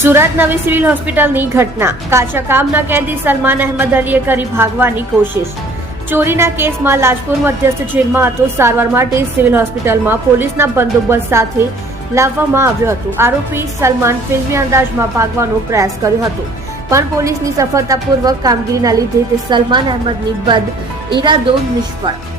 સુરત નવી સિવિલ હોસ્પિટલની ઘટના. કાચા કામના કેદી સલમાન અહેમદ અલીએ કરી ભાગવાની કોશિશ. ચોરીના કેસમાં લાજપુર મધ્યસ્થ જેલમાં હતો. સારવાર માટે સિવિલ હોસ્પિટલમાં પોલીસના બંદોબસ્ત સાથે લાવવામાં આવ્યો હતો. આરોપી સલમાન ફિલ્મી અંદાજમાં ભાગવાનો પ્રયાસ કર્યો હતો, પણ પોલીસની સફળતાપૂર્વક કામગીરીના લીધે તે સલમાન અહેમદની બદ ઇરાદો નિષ્ફળ.